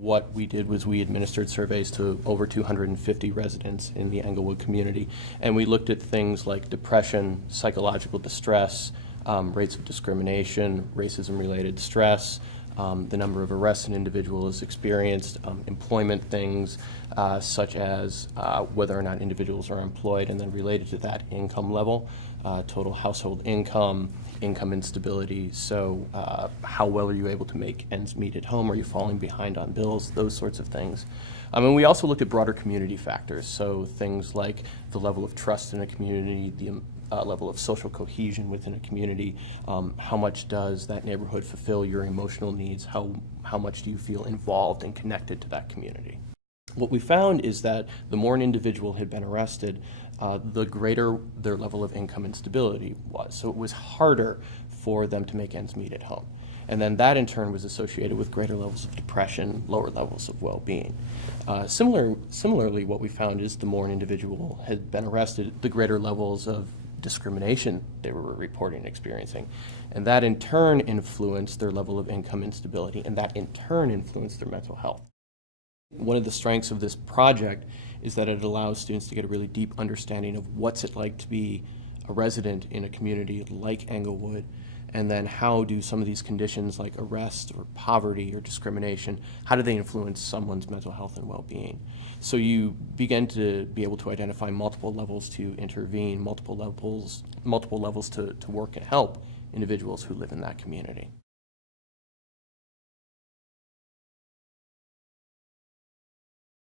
What we did was we administered surveys to over 250 residents in the Englewood community, and we looked at things like depression, psychological distress, rates of discrimination, racism-related stress, the number of arrests an individual has experienced, employment things such as whether or not individuals are employed, and then related to that, income level, total household income, income instability. So how well are you able to make ends meet at home? Are you falling behind on bills? Those sorts of things. And we also looked at broader community factors, so things like the level of trust in a community, the level of social cohesion within a community, how much does that neighborhood fulfill your emotional needs, how much do you feel involved and connected to that community. What we found is that the more an individual had been arrested, the greater their level of income instability was. So it was harder for them to make ends meet at home. And then that in turn was associated with greater levels of depression, lower levels of well-being. Similarly, what we found is the more an individual had been arrested, the greater levels of discrimination they were reporting and experiencing. And that in turn influenced their level of income instability, and that in turn influenced their mental health. One of the strengths of this project is that it allows students to get a really deep understanding of what's it like to be a resident in a community like Englewood, and then how do some of these conditions like arrest or poverty or discrimination, how do they influence someone's mental health and well-being? So you begin to be able to identify multiple levels to intervene, multiple levels to work and help individuals who live in that community.